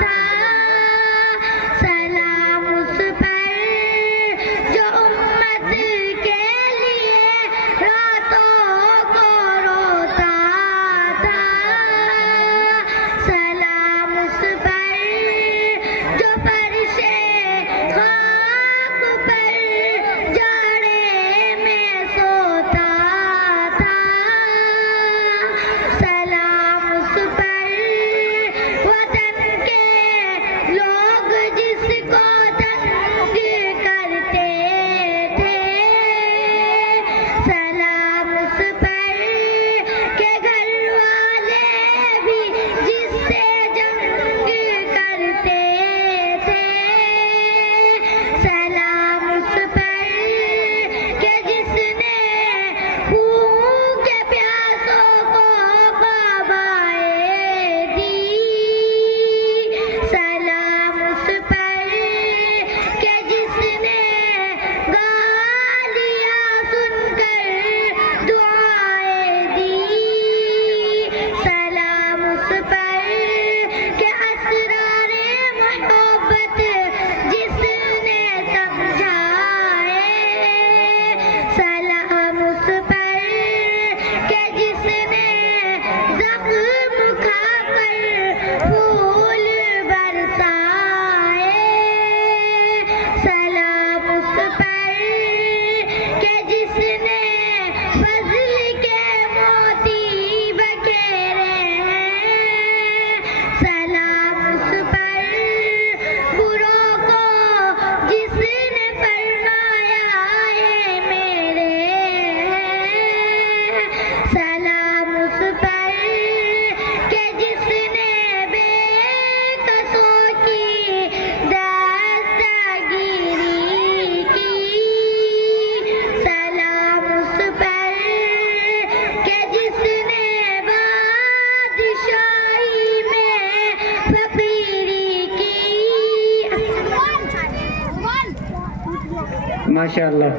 تھا. سلام اس پر جو امت کے لیے راتوں کو روتا تھا. سلام اس پر جو فرشے خاک پر جاڑے میں سوتا تھا. سلام اس پر وطن کے لوگ جس کو تنگ کرتے تھے. سلام اس پر کہ گھر والے بھی جس سے جنگ کرتے تھے. سلام اس پر کہ جس نے خون کے پیاسوں کو بابائے دی. سلام اس پر کہ جس نے گالیاں سن کر دعائیں دی. سلام اس پر کہ اسرار محبت جس نے سمجھائے. سلام اس پر کہ جس نے زخم کھا کر پھول برسائے. سلام اس پر کہ جس نے فضل کے موتی بکھیرے ہیں. سلام اس پر بروں کو جس نے فرمایا اے میرے ہیں. سلام اس پر کہ جس نے بے کسوں کی دستگیری کی. سلام اس پر کہ جس نے بادشاہی میں فقیری کی. ماشاءاللہ.